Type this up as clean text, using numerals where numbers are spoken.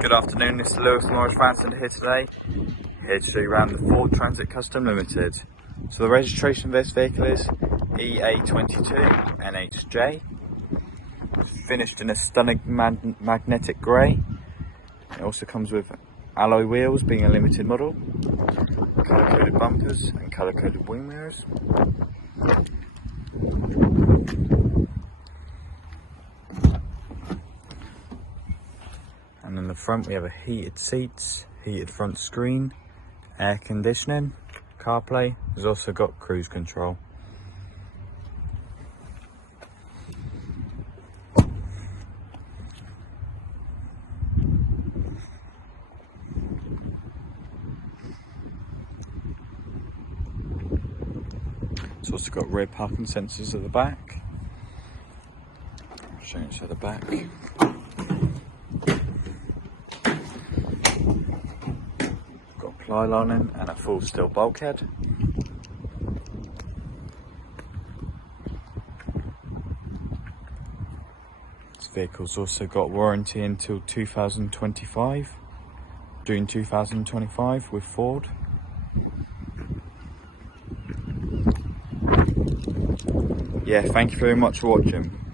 Good afternoon, this is Lewis Morris Ranson here today, here to show you around the Ford Transit Custom Limited. So the registration of this vehicle is EA22 NHJ, finished in a stunning magnetic grey. It also comes with alloy wheels, being a limited model, colour-coded bumpers and colour-coded wing mirrors. And in the front we have a heated seats, heated front screen, air conditioning, CarPlay. There's also got cruise control. It's also got rear parking sensors at the back. I'll show you inside the back. Got ply lining and a full steel bulkhead. This vehicle's also got warranty until 2025, June 2025 with Ford. Yeah, thank you very much for watching.